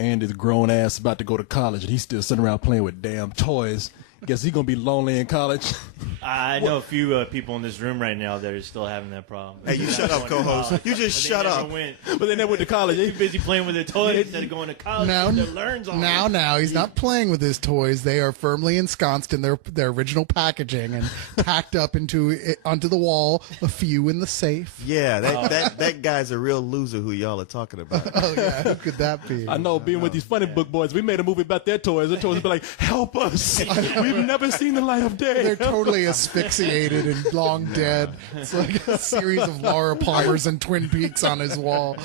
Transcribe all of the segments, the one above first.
Andy's grown ass about to go to college, and he's still sitting around playing with damn toys. Guess he's gonna be lonely in college. I know a few people in this room right now that are still having that problem. Hey, you shut up, co-host. You just shut up. But they never went to college. They're busy playing with their toys instead of going to college. Now, he's not playing with his toys. They are firmly ensconced in their original packaging and tacked up onto the wall. A few in the safe. Yeah, that guy's a real loser who y'all are talking about. Oh yeah, who could that be? I know. Being with these funny book boys, we made a movie about their toys. Their toys would be like, "Help us! We've never seen the light of day." They're totally asphyxiated and long dead. It's like a series of Laura Palmers and Twin Peaks on his wall.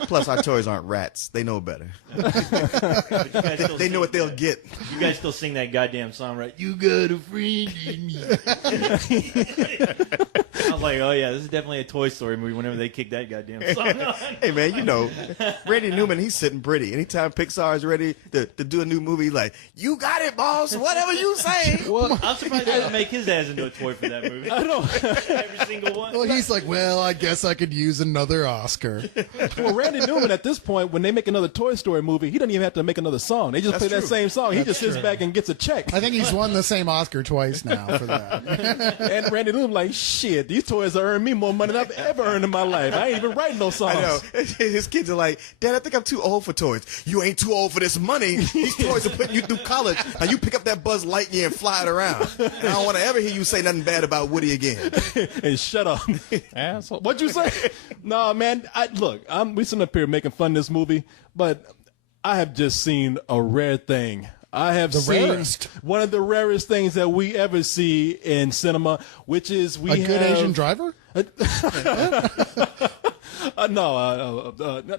Plus, our toys aren't rats. They know better. They know what they'll get. You guys still sing that goddamn song, right? You got a friend in me. I was like, oh yeah, this is definitely a Toy Story movie whenever they kick that goddamn song on. Hey man, you know, Randy Newman, he's sitting pretty. Anytime Pixar is ready to do a new movie, like, you got it, boss, whatever you say. Well, I'm surprised they didn't make his ass into a toy for that movie. I know. Every single one. Well, he's like, well, I guess I could use another Oscar. Well, Randy Newman at this point, when they make another Toy Story movie, he doesn't even have to make another song. They just play that same song. He just sits back and gets a check. I think he's won the same Oscar twice now for that. And Randy Newman like, shit, these toys are earning me more money than I've ever earned in my life. I ain't even writing no songs. I know. His kids are like, Dad, I think I'm too old for toys. You ain't too old for this money. These toys are putting you through college. Now you pick up that Buzz Lightyear and fly it around. And I don't want to ever hear you say nothing bad about Woody again. And shut up, asshole. What'd you say? No, man. We sitting up here making fun of this movie, but I have just seen a rare thing. I have seen one of the rarest things that we ever see in cinema, which is a good Asian driver. No,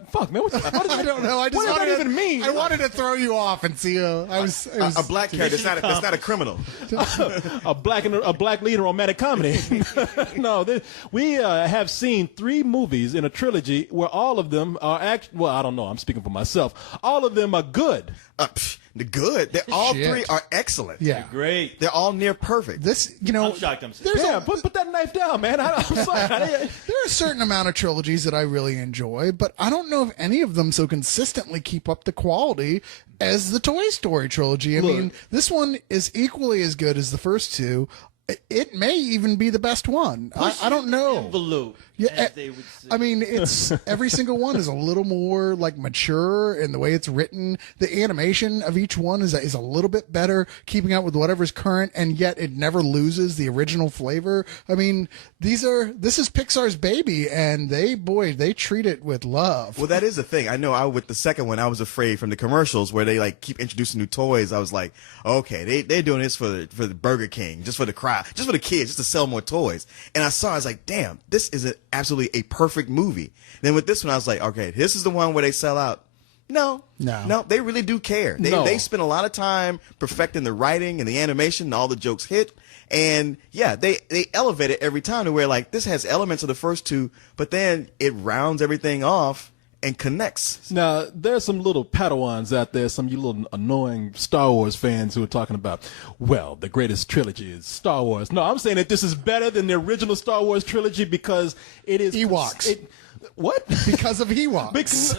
fuck, man. What I don't know. I just what does that even mean? I wanted to throw you off and see. A black character. That's not a criminal. a black lead in romantic comedy. No, we have seen 3 movies in a trilogy where all of them are well, I don't know. I'm speaking for myself. All of them are good. The good. All 3 are excellent. Yeah, they're great. They're all near perfect. I'm shocked. I'm serious. Put that knife down, man. I'm sorry. There are a certain amount of trilogies that I really enjoy, but I don't know if any of them so consistently keep up the quality as the Toy Story trilogy. I mean, this one is equally as good as the first 2. It may even be the best one. I don't know. Envelope, yeah, as they would say. I mean, it's every single one is a little more like mature in the way it's written. The animation of each one is a little bit better, keeping up with whatever's current, and yet it never loses the original flavor. I mean, this is Pixar's baby, and they treat it with love. Well, that is the thing. I know with the second one, I was afraid from the commercials where they like keep introducing new toys. I was like, okay, they're doing this for the Burger King, just for the crowd, just for the kids, just to sell more toys. And I was like, damn, this is absolutely a perfect movie. Then with this one, I was like, okay, this is the one where they sell out. No, they really do care. They spend a lot of time perfecting the writing and the animation, and all the jokes hit. And yeah, they elevate it every time to where like this has elements of the first 2, but then it rounds everything off and connects. Now, there's some little Padawans out there, some of you little annoying Star Wars fans who are talking about, well, the greatest trilogy is Star Wars. No, I'm saying that this is better than the original Star Wars trilogy because it is... Ewoks. What? Because of Ewoks.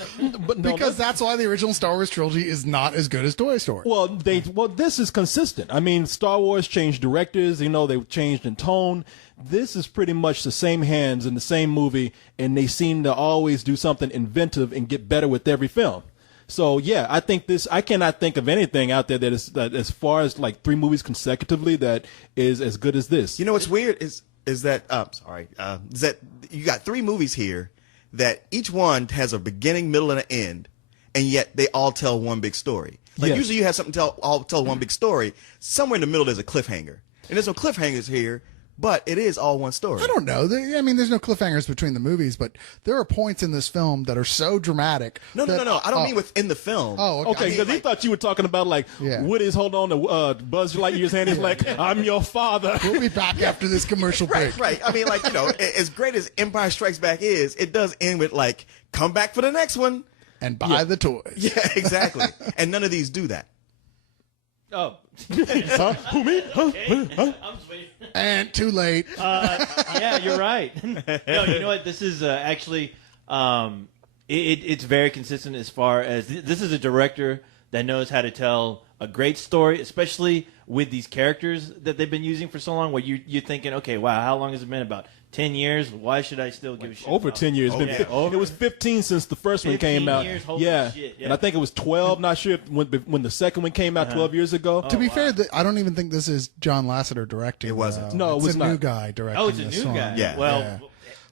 Because that's why the original Star Wars trilogy is not as good as Toy Story. Well, this is consistent. I mean, Star Wars changed directors. They changed in tone. This is pretty much the same hands in the same movie, and they seem to always do something inventive and get better with every film. So yeah, I cannot think of anything out there that as far as like 3 movies consecutively that is as good as this. You know what's weird is that is that you got 3 movies here that each one has a beginning, middle, and an end, and yet they all tell one big story. Like usually you have something tell one big story. Somewhere in the middle there's a cliffhanger, and there's no cliffhangers here. But it is all one story. I don't know. There's no cliffhangers between the movies, but there are points in this film that are so dramatic. No. I don't mean within the film. Oh, okay. Because he thought you were talking about like Woody's holding on to Buzz Lightyear's hand. He's like, "I'm your father." We'll be back after this commercial break. Right. I mean, like as great as Empire Strikes Back is, it does end with like, "Come back for the next one and buy the toys." Yeah, exactly. And none of these do that. Oh. Who, me? Okay. I'm just waiting. And too late. Yeah, you're right. No, you know what? This is actually, It's very consistent as far as this is a director that knows how to tell a great story, especially with these characters that they've been using for so long. Where you're thinking, okay, wow, how long has it been? About 10 years. Why should I still give a shit? Over about 10 years. It was 15 since the first one came out. Years, holy yeah. shit, yeah. And I think it was 12. Not sure when the second one came out 12 years ago. To be fair, I don't even think this is John Lasseter directing. It wasn't. No, it it's was a not. new guy directing. Oh, it's a this new one. guy. Yeah. Well. Yeah.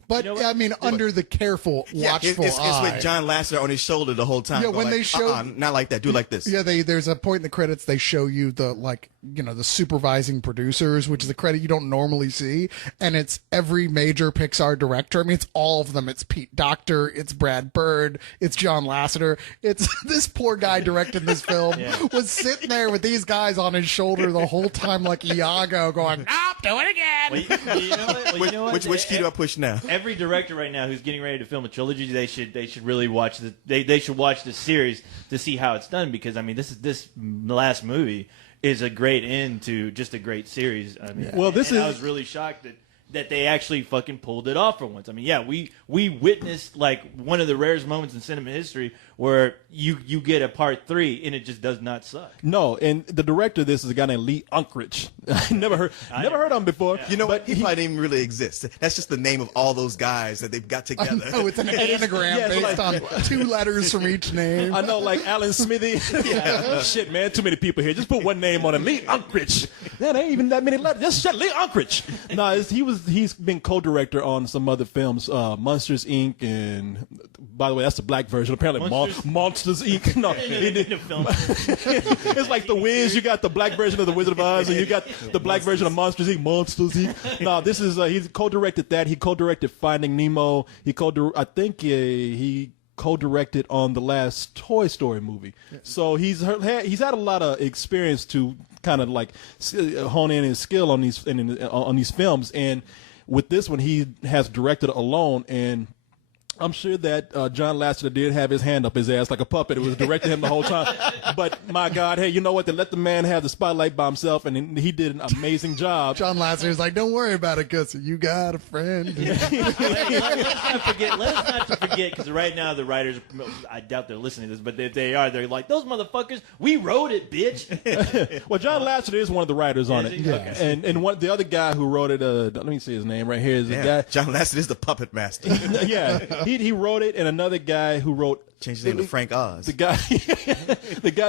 But, You know what? I mean, under the careful, watchful it's eye. with John Lasseter on his shoulder the whole time. Yeah, going when like, they show- not like that. Do it like this. Yeah, there's a point in the credits they show you the the supervising producers, which is a credit you don't normally see, and it's every major Pixar director. I mean, it's all of them. It's Pete Docter, it's Brad Bird, it's John Lasseter. It's this poor guy directing this film was sitting there with these guys on his shoulder the whole time, like Iago, going, "Nope, do it again." Well, you know what? Well, you know what? Which key do I push now? Every director right now who's getting ready to film a trilogy, they should really watch they should watch this series to see how it's done, because I mean this last movie is a great end to just a great series. I mean, Well, I was really shocked that they actually fucking pulled it off for once. I mean, yeah, we witnessed like one of the rarest moments in cinema history where you get a part 3 and it just does not suck. No, and the director of this is a guy named Lee Unkrich. I never heard of him before. You know what? He probably didn't even really exist. That's just the name of all those guys that they've got together. Oh, it's an anagram yeah, it's based on 2 letters from each name. I know, like Alan Smithy. Shit, man, too many people here. Just put one name on it. Lee Unkrich. Man, there ain't even that many letters. Just shut Lee Unkrich. No, he's been co-director on some other films, Monsters Inc. and by the way, that's the black version. Apparently, Monsters Inc. No, it's like The Wiz. You got the black version of The Wizard of Oz, and you got the black version of Monsters Inc. Monsters Inc. No, this is he's co-directed that. He co-directed Finding Nemo. He co-directed on the last Toy Story movie. So he's had a lot of experience to kind of like hone in his skill on these films, and with this one he has directed alone, and I'm sure that John Lasseter did have his hand up his ass like a puppet. It was directing him the whole time. But my God, hey, you know what? They let the man have the spotlight by himself, and he did an amazing job. John Lasseter's like, "Don't worry about it, cuz you got a friend." Let us not forget, because right now the writers, I doubt they're listening to this, but if they are, they're like, those motherfuckers, we wrote it, bitch. Well, John Lasseter is one of the writers on it. Yeah. Okay. And the other guy who wrote it, let me see his name right here, is the guy. John Lasseter is the puppet master. Yeah, he wrote it, and another guy who wrote. Changed his name to Frank Oz. The guy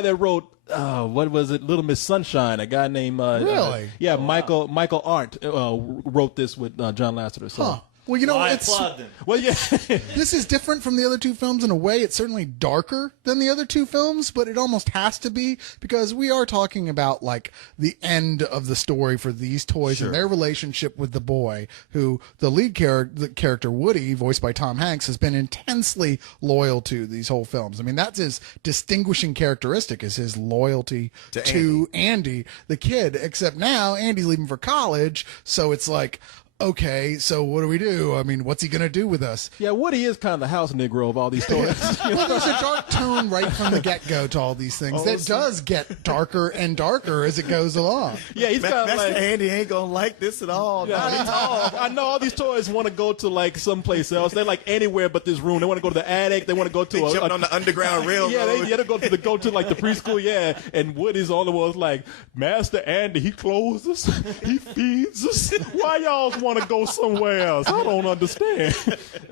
that wrote what was it, Little Miss Sunshine? A guy named Really? Michael Arndt wrote this with John Lasseter. So. Huh. Well, you know, I it's applaud them. Well, yeah. this is different from the other 2 films in a way. It's certainly darker than the other 2 films, but it almost has to be, because we are talking about like the end of the story for these toys and their relationship with the boy, who the lead character Woody, voiced by Tom Hanks, has been intensely loyal to these whole films. I mean, that's his distinguishing characteristic, is his loyalty to Andy, the kid, except now Andy's leaving for college, so it's like, okay, so what do we do? I mean, what's he going to do with us? Yeah, Woody is kind of the house Negro of all these toys. Well, there's a dark tone right from the get-go to all these things that does get darker and darker as it goes along. Yeah, he's kind of Master like. Andy ain't gonna like this at all. Yeah, Not at all. I know all these toys want to go to like someplace else. They're like anywhere but this room. They want to go to the attic. They want to go to Jumping on the underground railroad. Yeah, they go to like the preschool. Yeah, and Woody's all the ones like, Master Andy. He clothes us. He feeds us. Why y'all want to go somewhere else? I don't understand.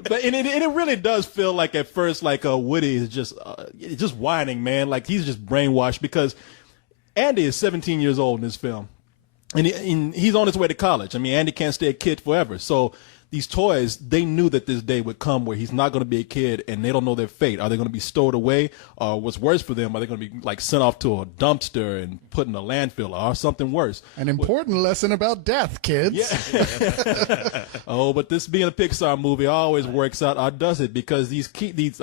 But and it really does feel like at first like Woody is just whining, man. Like he's just brainwashed, because Andy is 17 years old in this film. And he's on his way to college. I mean, Andy can't stay a kid forever. So these toys, they knew that this day would come where he's not going to be a kid, and they don't know their fate. Are they going to be stowed away? Or what's worse for them, are they going to be like sent off to a dumpster and put in a landfill, or something worse? An important lesson about death, kids. Yeah. Oh, but this being a Pixar movie always works out, or does it? Because these kids,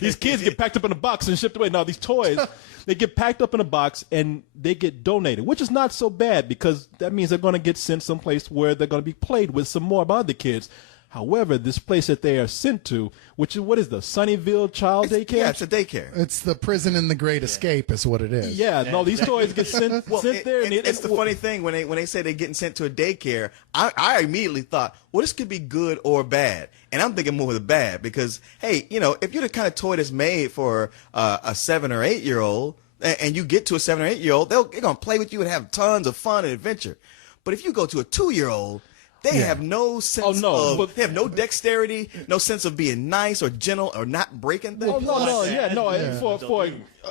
these kids get packed up in a box and shipped away. Now these toys, they get packed up in a box and they get donated, which is not so bad, because that means they're going to get sent someplace where they're going to be played with some more by other kids. However, this place that they are sent to, which is what is the Sunnyvale Child Daycare? Yeah, it's a daycare. It's the prison in the Great Escape, is what it is. Yeah, no, these toys get sent there. And it's the funny thing when they say they're getting sent to a daycare. I immediately thought, well, this could be good or bad, and I'm thinking more of the bad because, hey, if you're the kind of toy that's made for a 7 or 8 year old, and you get to a 7 or 8 year old, they're gonna play with you and have tons of fun and adventure. But if you go to a 2-year-old, they have no sense they have no dexterity, no sense of being nice or gentle or not breaking things. For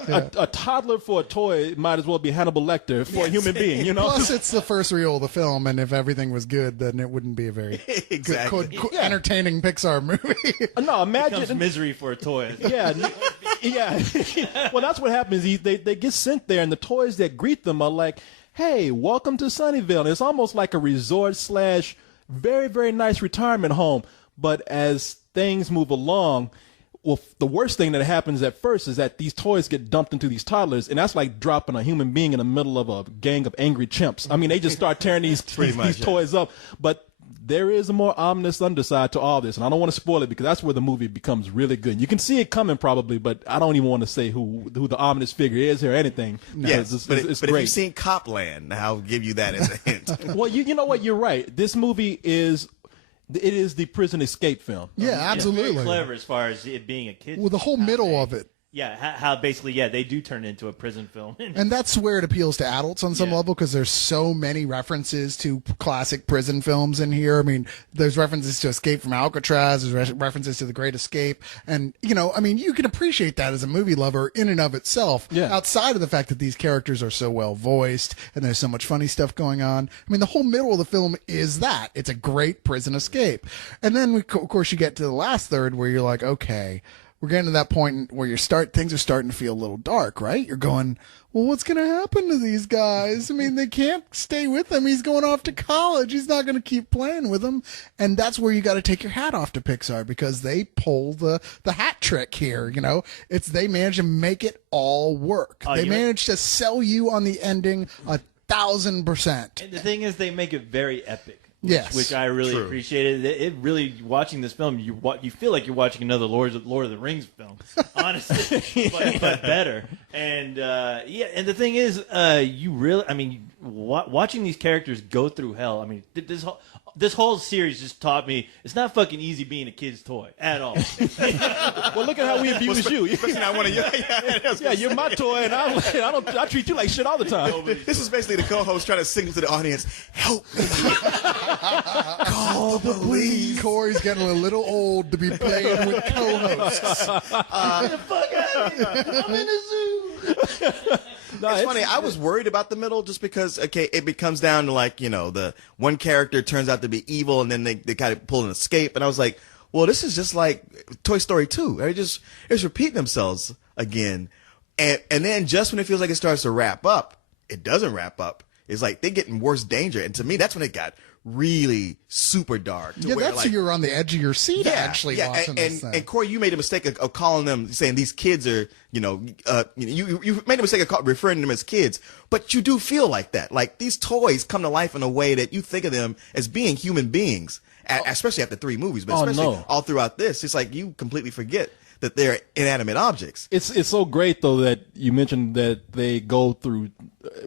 a toddler for a toy might as well be Hannibal Lecter for a human being, Plus, it's the first reel of the film, and if everything was good, then it wouldn't be a very entertaining Pixar movie. No, imagine Becomes misery for a toy. Yeah. Well, that's what happens. They get sent there, and the toys that greet them are like, hey, welcome to Sunnyvale. And it's almost like a resort / very, very nice retirement home. But as things move along, well, the worst thing that happens at first is that these toys get dumped into these toddlers, and that's like dropping a human being in the middle of a gang of angry chimps. I mean, they just start tearing these toys up. But there is a more ominous underside to all this, and I don't want to spoil it because that's where the movie becomes really good. You can see it coming probably, but I don't even want to say who the ominous figure is or anything. Yes, it's but great. if you've seen Copland, I'll give you that as a hint. Well, you know what? You're right. This movie is the prison escape film. Yeah, absolutely. It's very clever as far as it being a kid's Well, the whole middle of it. Yeah, how basically, they do turn it into a prison film. And that's where it appeals to adults on some level because there's so many references to classic prison films in here. I mean, there's references to Escape from Alcatraz, there's references to The Great Escape. And, you can appreciate that as a movie lover in and of itself, outside of the fact that these characters are so well voiced and there's so much funny stuff going on. I mean, the whole middle of the film is that. It's a great prison escape. And then, of course, you get to the last third where you're like, okay, we're getting to that point where things are starting to feel a little dark, right? You're going, well, what's going to happen to these guys? I mean, they can't stay with him. He's going off to college. He's not going to keep playing with them. And that's where you got to take your hat off to Pixar because they pull the hat trick here. They manage to make it all work. They manage to sell you on the ending 1,000%. And the thing is, they make it very epic. Yes, which I really appreciated. It really, watching this film, you feel like you're watching another Lord of the Rings film, honestly, but better. And and the thing is, watching these characters go through hell. I mean, this whole series just taught me it's not fucking easy being a kid's toy at all. Well, look at how we abuse you. You're my toy, and I treat you like shit all the time. This is basically the co-host trying to signal to the audience, help me. Call the police. Corey's getting a little old to be playing with co-hosts. Get the fuck out of here. I'm in the zoo. It's funny. I was worried about the middle just because, it becomes down to the one character turns out to be evil and then they kind of pull an escape. And I was like, well, this is just like Toy Story 2. They just repeat themselves again. And then just when it feels like it starts to wrap up, it doesn't wrap up. It's like they get in worse danger. And to me, that's when it got really super dark. You're on the edge of your seat watching this thing. And Corey, you made a mistake of calling them, saying these kids are, you made a mistake of referring to them as kids, but you do feel like that. Like these toys come to life in a way that you think of them as being human beings, especially after 3 movies, but especially all throughout this. It's like you completely forget that they're inanimate objects. It's so great, though, that you mentioned that they go through,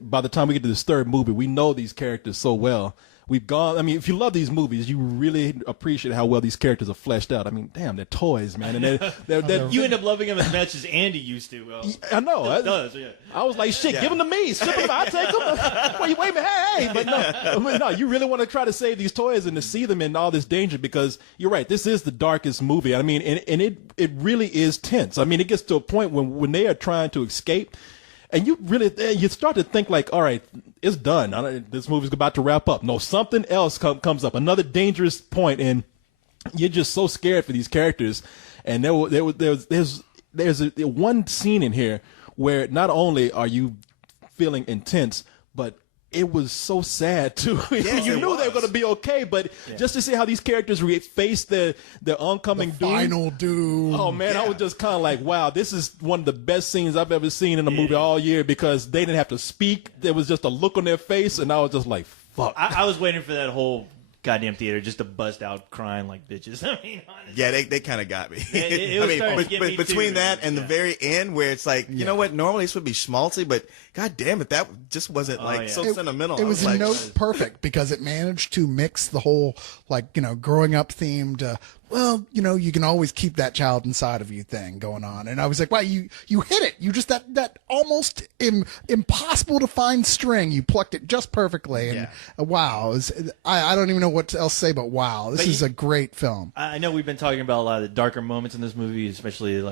by the time we get to this third movie, we know these characters so well. If you love these movies, you really appreciate how well these characters are fleshed out. I mean, damn, they're toys, man. And you end up loving them as much as Andy used to. Well, I know. I was like, shit, give them to me. Ship them, I'll take them. Wait a minute, hey. But no, you really want to try to save these toys and to see them in all this danger because you're right, this is the darkest movie. I mean, and it really is tense. I mean, it gets to a point when they are trying to escape, and you start to think like, all right, it's done. This movie's about to wrap up. No, something else comes up, another dangerous point, and you're just so scared for these characters. And there's one scene in here where not only are you feeling intense, but it was so sad too. Yes, you knew they were going to be okay, but just to see how these characters face their oncoming doom. Final doom. Oh man, I was just kind of like, wow, this is one of the best scenes I've ever seen in a movie all year because they didn't have to speak. There was just a look on their face, and I was just like, fuck. I was waiting for that whole goddamn theater just to bust out crying like bitches. I mean, honestly. Yeah, they kind of got me. It was starting to get me between too, that and the very end, where it's like, you know what? Normally this would be schmaltzy, but god damn it, that just wasn't so sentimental. It was like, note perfect because it managed to mix the whole growing up theme to, well, you can always keep that child inside of you thing going on. And I was like, wow, you hit it. You just that almost impossible to find string. You plucked it just perfectly. And wow, I don't even know what else to say, but wow, this is a great film. I know we've been talking about a lot of the darker moments in this movie, especially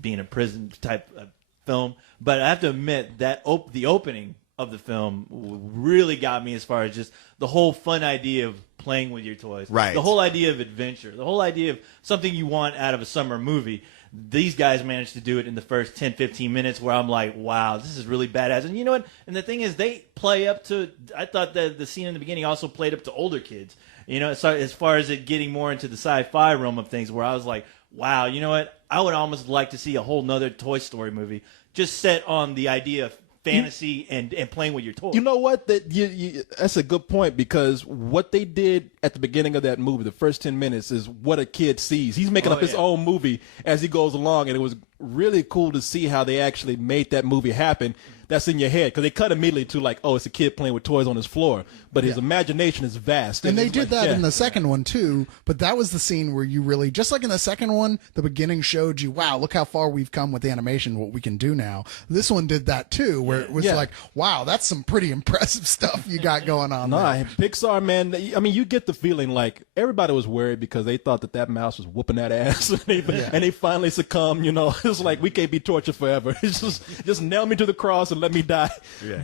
being a prison type of film. But I have to admit that the opening of the film really got me as far as just the whole fun idea of playing with your toys. Right. The whole idea of adventure. The whole idea of something you want out of a summer movie. These guys managed to do it in the first 10, 15 minutes where I'm like, wow, this is really badass. And you know what? And the thing is, they play up to, I thought that the scene in the beginning also played up to older kids. So as far as it getting more into the sci-fi realm of things where I was like, wow, you know what? I would almost like to see a whole nother Toy Story movie just set on the idea of fantasy and playing with your toys. You know what? That's a good point, because what they did at the beginning of that movie, the first 10 minutes, is what a kid sees. He's making up his own movie as he goes along, and it was really cool to see how they actually made that movie happen. That's in your head, because they cut immediately to like, oh, it's a kid playing with toys on his floor, but his imagination is vast. And they did that in the second one too, but that was the scene where you really, just like in the second one, the beginning showed you, wow, look how far we've come with animation, what we can do now. This one did that too, where it was like, wow, that's some pretty impressive stuff you got going on there. Pixar, man, I mean, you get the feeling like everybody was worried because they thought that mouse was whooping that ass, and they finally succumbed. It's like, we can't be tortured forever. It's just nail me to the cross and let me die.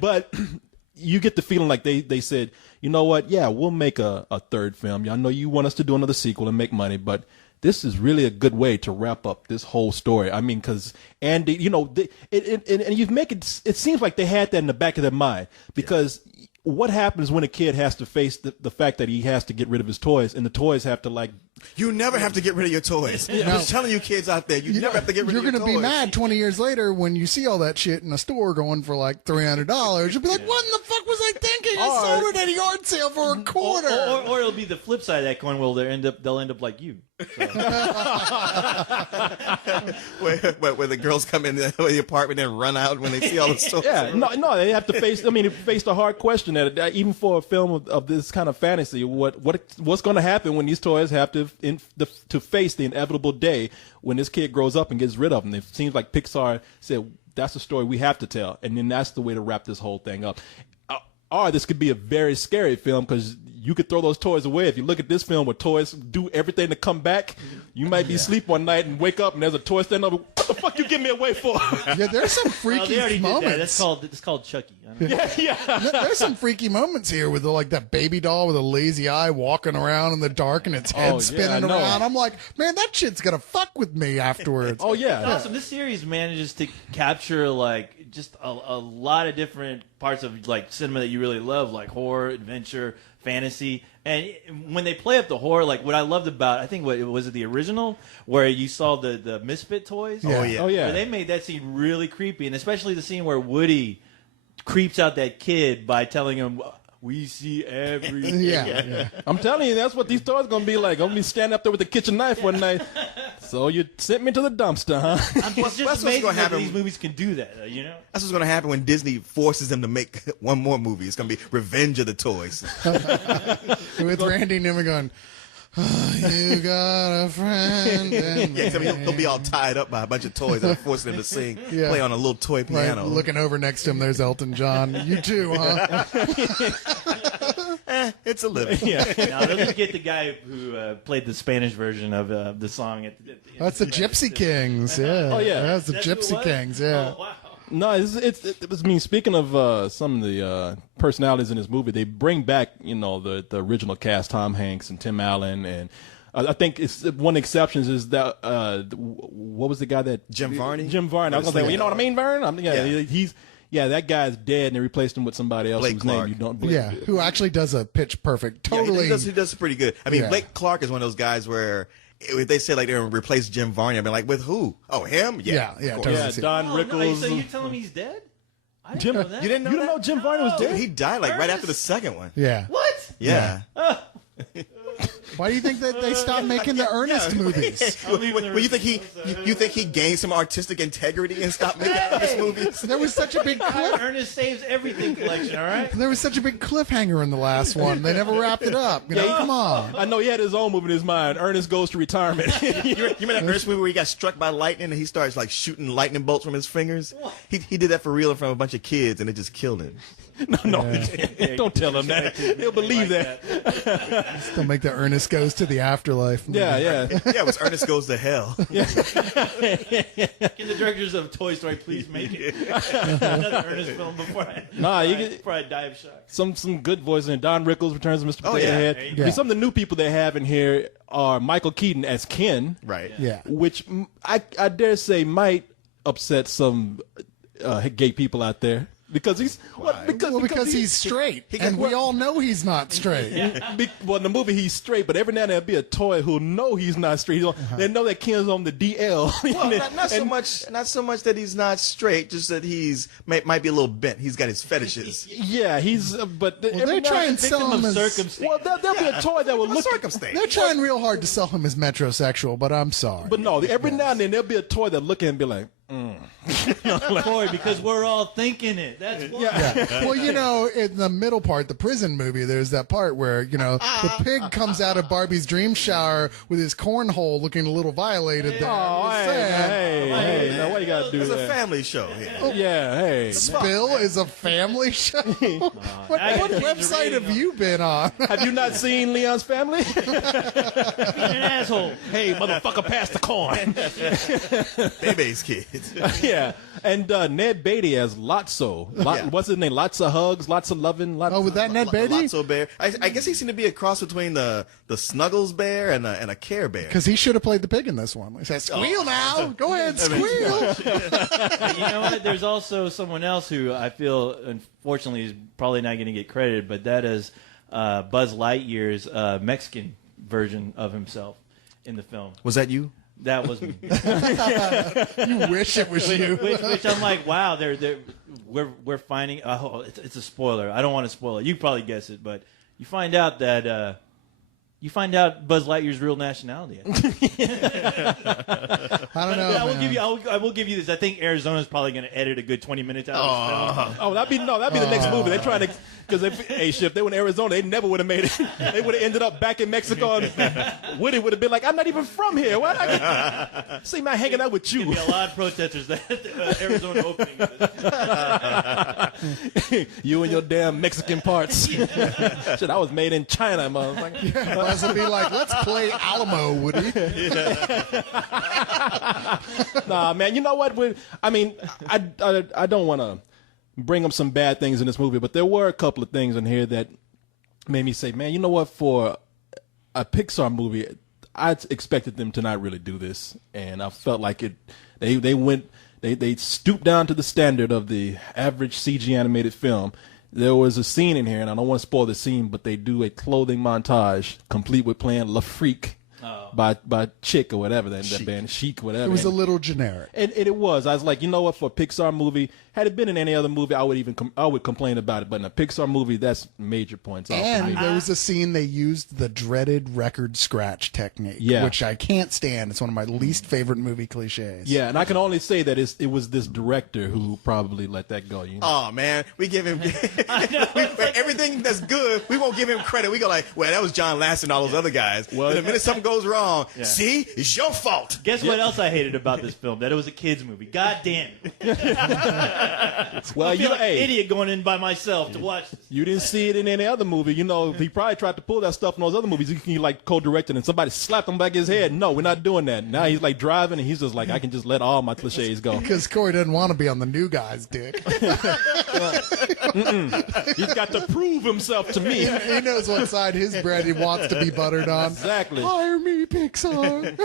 But you get the feeling like they said, you know what? Yeah, we'll make a third film. I know you want us to do another sequel and make money, but this is really a good way to wrap up this whole story. I mean, because Andy, and you make it. It seems like they had that in the back of their mind, because what happens when a kid has to face the fact that he has to get rid of his toys, and the toys have to like. You never have to get rid of your toys. I'm just telling you kids out there, you never have to get rid of your toys. You're going to be mad 20 years later when you see all that shit in a store going for like $300. You'll be like, what in the fuck was I thinking? I sold it at a yard sale for a quarter. Or it'll be the flip side of that coin where they'll end up like you. So. where the girls come in the apartment and run out when they see all the stuff. Yeah, no, they have to face. I mean, face the hard question that even for a film of this kind of fantasy, what's going to happen when these toys have to face the inevitable day when this kid grows up and gets rid of them? It seems like Pixar said that's the story we have to tell, and then that's the way to wrap this whole thing up. Or this could be a very scary film, because you could throw those toys away. If you look at this film where toys do everything to come back, you might be asleep one night and wake up and there's a toy standing over. What the fuck you give me away for? Yeah, there's some freaky moments. It's called Chucky. There's some freaky moments here with that baby doll with a lazy eye walking around in the dark and its head spinning around. I'm like, man, that shit's gonna fuck with me afterwards. Oh yeah. It's awesome. This series manages to capture just a lot of different parts of cinema that you really love, like horror, adventure, fantasy. And when they play up the horror, what I loved about, I think was it the original where you saw the Misfit toys? Oh yeah. Where they made that scene really creepy, and especially the scene where Woody creeps out that kid by telling him, we see everything. Yeah. I'm telling you, that's what these toys gonna be like. I'm gonna be standing up there with a kitchen knife one night. So you sent me to the dumpster, huh? It's just amazing that these movies can do that, That's what's going to happen when Disney forces them to make one more movie. It's going to be Revenge of the Toys. With Randy Newman going, oh, you got a friend. He'll be all tied up by a bunch of toys that are forcing him to sing, play on a little toy piano. Right, looking over next to him, there's Elton John. You too, huh? It's a living. Now, they'll just get the guy who played the Spanish version of the song. That's the Gypsy Kings. Yeah. Oh yeah, that's the Gypsy Kings. Yeah. Oh, wow. No, I mean, speaking of some of the personalities in this movie, they bring back, the original cast, Tom Hanks and Tim Allen, and I think it's one exception is that what was the guy that Jim Varney? Jim Varney. I was gonna say, well, you know what I mean, Vern? He's that guy's dead, and they replaced him with somebody else whose name you don't believe. Yeah, who actually does a pitch perfect. Totally, he does pretty good. I mean, Blake Clark is one of those guys where. If they say they're going to replace Jim Varney, I'd be like, with who? Oh, him? Yeah. Don Rickles. No, so you telling me he's dead? I didn't know that. You didn't know Jim Varney was dead? He died right after the second one. Yeah. What? Yeah. Why do you think that they stopped making the Ernest movies? Well, you think he gained some artistic integrity and stopped making Ernest movies? There was such a big cliff. Ernest Saves Everything collection, all right? There was such a big cliffhanger in the last one. They never wrapped it up. You know, come on. I know he had his own movie in his mind. Ernest Goes to Retirement. You remember that Ernest movie where he got struck by lightning and he starts like shooting lightning bolts from his fingers? He did that for real in front of a bunch of kids and it just killed him. No, don't tell him that. He'll believe that. Still make the Ernest Goes to the Afterlife. Yeah. Yeah, it was Ernest Goes to Hell. Can the directors of Toy Story please make it another Ernest film before I die of shock? Some good voices in Don Rickles returns as Mr. Oh, Potato yeah. Head. There you I go. mean, some of the new people they have in here are Michael Keaton as Ken, Right. Yeah. which I dare say might upset some gay people out there. Because he's because he's straight, and we all know he's not straight. well, in the movie he's straight, but every now and then there'll be a toy who'll know he's not straight. They know that Ken's on the DL. Well, not so much that he's not straight, just that might be a little bent. He's got his fetishes. Yeah, he's. But They're trying to sell him as Well, there'll be a toy that will look. Circumstance. they're trying real hard to sell him as metrosexual, but I'm sorry. But no, every now and then there'll be a toy that look at him and be like, Corey, because we're all thinking it. That's why. Well, you know, in the middle part, the prison movie, there's that part where, you know, the pig comes out of Barbie's dream shower with his cornhole looking a little violated there. oh, I'm just saying. hey, now why you gotta do It's a that? family show here. Yeah, hey. Bill is a family show. What now you're website have you been on? Have you not seen Leon's Family? Being an asshole. Hey, motherfucker, pass the corn. Baby's kids. Yeah, and Ned Beatty as Lotso. What's his name? Lots of hugs, lots of loving. Oh, with that Ned Beatty? Lotso bear. I guess he seemed to be a cross between the Snuggles bear and a Care Bear. Because he should have played the pig in this one. He says, squeal now. Go ahead, squeal. But you know what? There's also someone else who I feel, unfortunately, is probably not going to get credited, but that is Buzz Lightyear's Mexican version of himself in the film. Was that you? That was me. You wish it was you. Which I'm like, wow, we're finding. It's a spoiler. I don't want to spoil it. You probably guess it, but you find out that Buzz Lightyear's real nationality. I don't know. I will give you this. I think Arizona's probably going to edit a good 20 minutes out of this film. Oh, that'd be the next movie. They're trying to, because if they were in Arizona, they never would have made it. They would have ended up back in Mexico, and Woody would have been like, "I'm not even from here. Why did I see my hanging out with There'll you?" be a lot of protesters at the Arizona opening. Of this. You and your damn Mexican parts. Shit, I was made in China, motherfucker. Buzz would be like, let's play Alamo, Woody. Nah, man. You know what? I don't want to bring up some bad things in this movie, but there were a couple of things in here that made me say, man, you know what? For a Pixar movie, I expected them to not really do this, and I felt like it. They stooped down to the standard of the average CG animated film. There was a scene in here, and I don't want to spoil the scene, but they do a clothing montage complete with playing La Freak by Chick or whatever that band, Chic, whatever. It was a little generic. And it was. I was like, you know what? For a Pixar movie, had it been in any other movie, I would complain about it. But in a Pixar movie, that's major points off for And me. there was a scene they used the dreaded record scratch technique, which I can't stand. It's one of my least favorite movie cliches. Yeah, and I can only say that it was this director who probably let that go. You know? Oh man, we give him everything that's good. We won't give him credit. We go like, well, that was John Lasseter and all those other guys. Well, and the minute something goes wrong, see, it's your fault. Guess what else I hated about this film? That it was a kids movie. God damn it. Well, I feel like an idiot going in by myself to watch this. You didn't see it in any other movie. You know, he probably tried to pull that stuff in those other movies. He like co-directed and somebody slapped him back his head. No, we're not doing that. Now he's like driving and he's just like, I can just let all my cliches go. Because Corey doesn't want to be on the new guy's dick. He's got to prove himself to me. He knows what side his bread he wants to be buttered on. Exactly. Hire me, Pixar.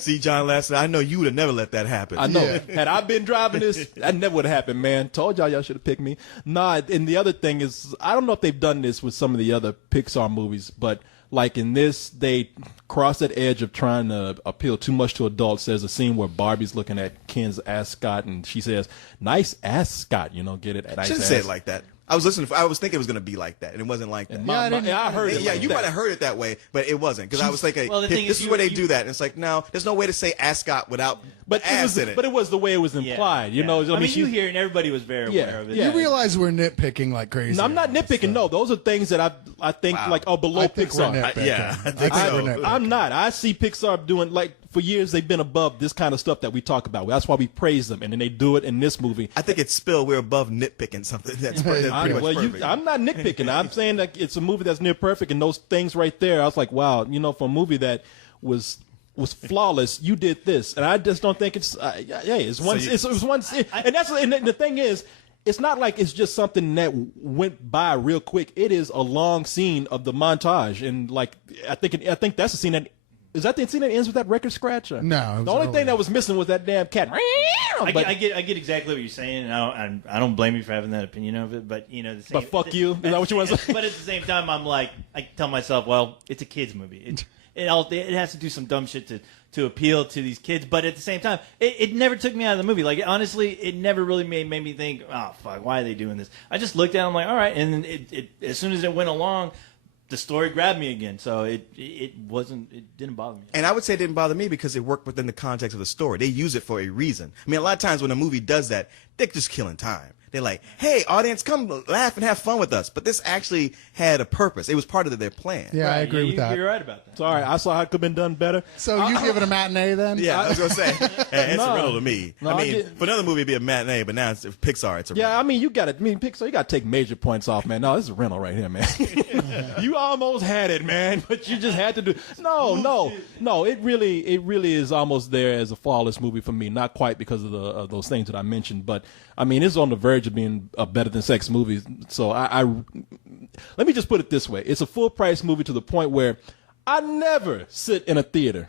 See, John Lasseter, I know you would have never let that happen. I know. Had I been driving this, that never would have happened, man. Told y'all should have picked me. Nah, and the other thing is, I don't know if they've done this with some of the other Pixar movies, but like in this, they cross that edge of trying to appeal too much to adults. There's a scene where Barbie's looking at Ken's ascot, and she says, "Nice ascot," you know, get it? Nice Shouldn't ass. say it like that. I was listening. I was thinking it was going to be like that, and it wasn't like that. I heard it. Yeah, like you that. might have heard it that way, but it wasn't because I was thinking, Well, the thing this is, is where they do that. And it's like, no, there's no way to say ascot without But the ass in it. But it was the way it was implied. You know, I mean, you she- hear it, and everybody was very aware of it. Yeah. You realize we're nitpicking like crazy. No, I'm not nitpicking. No, those are things that I think like below I think we're Pixar. nitpicking. yeah, I think I so. think we're nitpicking. I'm not. I see Pixar doing like for years they've been above this kind of stuff that we talk about. That's why we praise them, and then they do it in this movie. I think it's Spill. We're above nitpicking something that's pretty much perfect. I'm not nitpicking. I'm saying that it's a movie that's near perfect, and those things right there, I was like, wow, for a movie that was flawless, you did this, and I just don't think it's. It's one. It was one. And the thing is. It's not like it's just something that went by real quick. It is a long scene of the montage, and like I think that's the scene that is that the scene that ends with that record scratch. No, it was the only earlier. thing that was missing was that damn cat. I get exactly what you're saying, and I don't blame you for having that opinion of it. But the same, But fuck you. Is that what you want to say? But at the same time, I tell myself, well, it's a kids movie. It has to do some dumb shit to appeal to these kids. But at the same time, it never took me out of the movie. Like honestly, it never really made me think, oh fuck, why are they doing this? I just looked at it, I'm like, all right, and then it as soon as it went along, the story grabbed me again. So it didn't bother me. And I would say it didn't bother me because it worked within the context of the story. They use it for a reason. I mean, a lot of times when a movie does that, they're just killing time. They're like, hey, audience, come laugh and have fun with us. But this actually had a purpose. It was part of their plan. Yeah, I agree with that. You're right about that. Sorry, I saw how it could have been done better. So you give it a matinee then? Yeah, I was going to say, hey, it's No. a riddle to me. No, I I mean, get- for another movie, it'd be a matinee, but now it's Pixar, it's a riddle. Yeah, I mean, Pixar, you got to take major points off, man. No, this is a rental right here, man. You almost had it, man, but you just had to do. No. It really is almost there as a flawless movie for me. Not quite because of those things that I mentioned, but I mean, it's on the verge of being a better than sex movie. So I let me just put it this way: it's a full price movie to the point where I never sit in a theater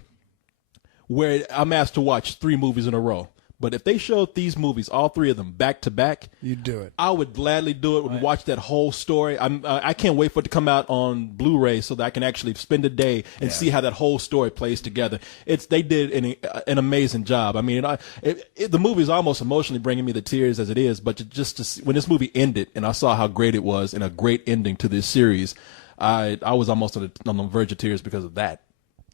where I'm asked to watch 3 movies in a row. But if they showed these movies, all 3 of them back to back, You'd do it. I would gladly do it and watch that whole story. I can't wait for it to come out on Blu-ray so that I can actually spend a day and see how that whole story plays together. They did an amazing job. I mean, the movie is almost emotionally bringing me to tears as it is, but just to see, when this movie ended and I saw how great it was and a great ending to this series, I was almost on the verge of tears because of that.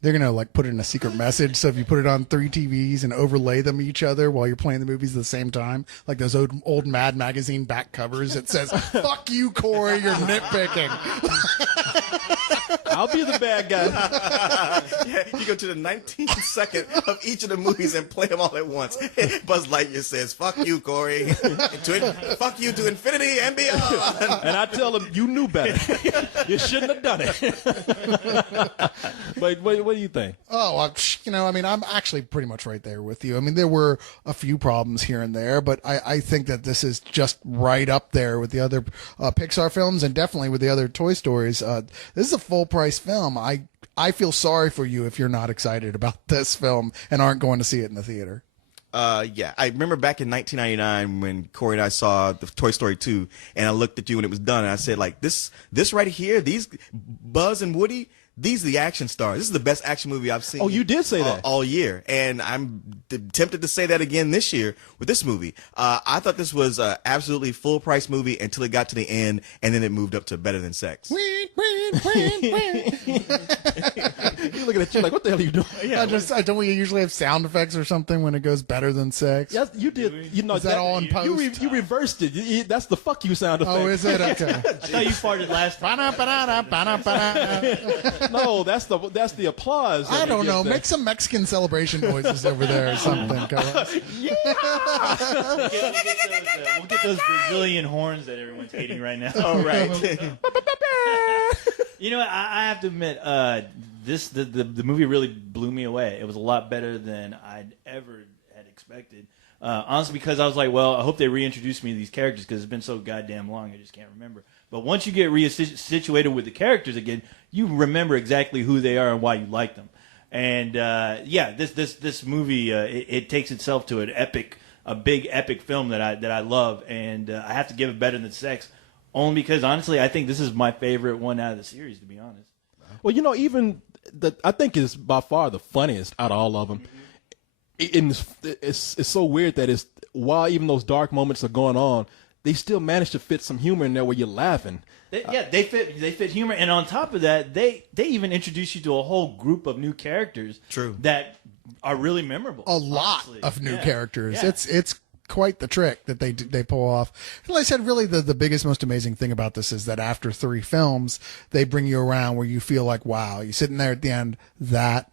They're going to like put it in a secret message. So if you put it on 3 TVs and overlay them each other while you're playing the movies at the same time, like those old Mad magazine back covers, it says, fuck you, Corey, you're nitpicking. I'll be the bad guy. Yeah, you go to the 19th second of each of the movies and play them all at once. Buzz Lightyear says, fuck you, Corey. Fuck you to infinity and beyond. And I tell them, you knew better. You shouldn't have done it. But what do you think? Oh, I mean, I'm actually pretty much right there with you. I mean, there were a few problems here and there, but I think that this is just right up there with the other Pixar films and definitely with the other Toy Stories. This is a full price film. I feel sorry for you if you're not excited about this film and aren't going to see it in the theater. Yeah, I remember back in 1999 when Corey and I saw the Toy Story 2, and I looked at you when it was done, and I said, like, this right here, these Buzz and Woody, these are the action stars. This is the best action movie I've seen. Oh, you did say that. All year, and I'm tempted to say that again this year with this movie. I thought this was an absolutely full price movie until it got to the end, and then it moved up to Better Than Sex. You're looking at you like, what the hell are you doing? Don't we usually have sound effects or something when it goes better than sex? Yes, you did. You know, Is that all in post? You reversed it. That's the fuck you sound effect. Oh, is it? Okay. I thought you farted last time. No, that's the applause. I don't know. Make some Mexican celebration noises over there or something. We'll get those Brazilian horns that everyone's hating right now. All right. You know what? I have to admit, the movie really blew me away. It was a lot better than I'd ever had expected. Honestly, because I was like, well, I hope they reintroduce me to these characters because it's been so goddamn long, I just can't remember. But once you get situated with the characters again, you remember exactly who they are and why you like them. And yeah, this movie it takes itself to a big epic film that I love, and I have to give it Better Than Sex, only because honestly, I think this is my favorite one out of the series, to be honest. Well, you know, even I think it's by far the funniest out of all of them. And it's so weird that while even those dark moments are going on, they still managed to fit some humor in there where you're laughing. They fit humor, and on top of that, they even introduce you to a whole group of new characters. True. That are really memorable. A lot honestly. of new characters. Yeah. It's quite the trick that they pull off. And like I said, really the biggest, most amazing thing about this is that after 3 films, they bring you around where you feel like, wow, you're sitting there at the end. That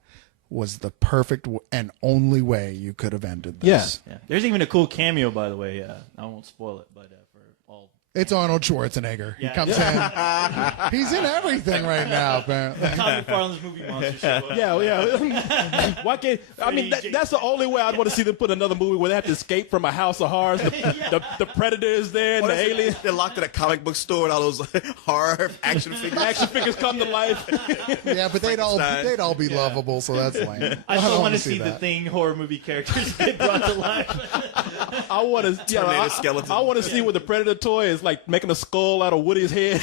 was the perfect and only way you could have ended this. Yeah. There's even a cool cameo, by the way. I won't spoil it, but for all. It's Arnold Schwarzenegger. He comes in. He's in everything right now, apparently. Todd McFarlane's movie monster show up. Yeah. Why can't I mean that's the only way I'd want to see them put another movie where they have to escape from a house of horrors. The predator is there and the alien. They're locked in a comic book store and all those horror action figures. Action figures come to life. Yeah, but they'd all be lovable, so that's lame. I still don't want to see the that. Thing horror movie characters get brought to life. I want to. Terminator skeleton. I want to see where the predator toy is like making a skull out of Woody's head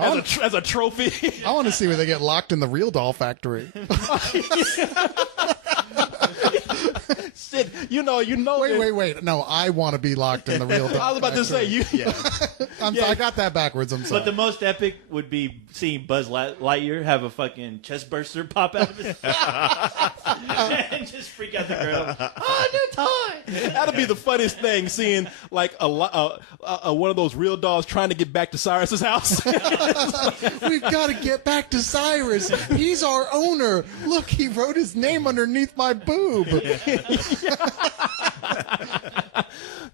as a trophy. I want to see where they get locked in the real doll factory. Shit, you know. Wait. No, I want to be locked in the real doll I was about to say factory. you. I got that backwards. I'm sorry. But the most epic would be seeing Buzz Lightyear have a fucking chest burster pop out of his and just freak out the girl. Oh, new toy! That'd be the funniest thing, seeing like one of those real dolls trying to get back to Cyrus's house. We've got to get back to Cyrus. He's our owner. Look, he wrote his name underneath my boob.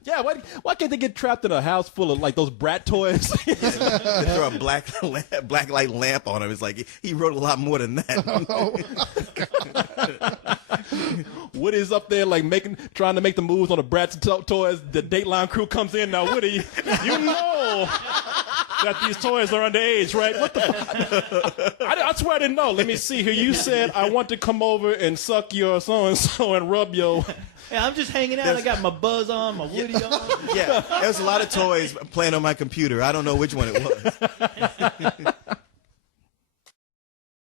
Yeah, why can't they get trapped in a house full of like those brat toys? They throw a black light lamp on him. It's like he wrote a lot more than that. Woody's up there like trying to make the moves on the Bratz toys. The Dateline crew comes in. Now, Woody, you know that these toys are underage, right? What the fuck? I swear I didn't know. Let me see here. You said I want to come over and suck your so-and-so and rub your... Yeah, I'm just hanging out. I got my Buzz on, my Woody on. Yeah, there's a lot of toys playing on my computer. I don't know which one it was.